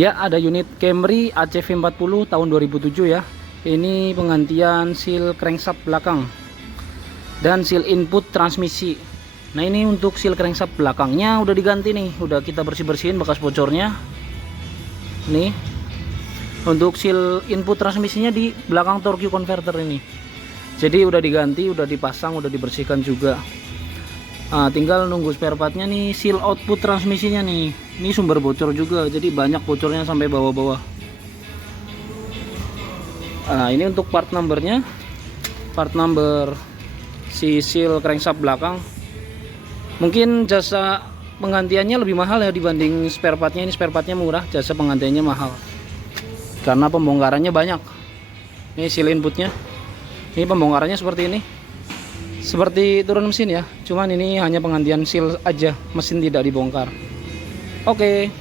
Ya, ada unit Camry ACV 40 tahun 2007 ya. Ini penggantian seal crankshaft belakang dan seal input transmisi. Nah, ini untuk seal crankshaft belakangnya udah diganti nih, udah kita bersih-bersihin bekas bocornya. Nih. Untuk seal input transmisinya di belakang torque converter ini. Jadi udah diganti, udah dipasang, udah dibersihkan juga. Nah, tinggal nunggu spare partnya nih. Seal output transmisinya nih, ini sumber bocor juga, jadi banyak bocornya sampai bawah-bawah. Nah, ini untuk part numbernya, part number si seal crankshaft belakang. Mungkin jasa penggantiannya lebih mahal ya dibanding spare partnya. Ini spare partnya murah, jasa penggantiannya mahal karena pembongkarannya banyak. Ini seal inputnya, ini pembongkarannya seperti ini, seperti turun mesin ya, cuman ini hanya penggantian seal aja, mesin tidak dibongkar. Oke.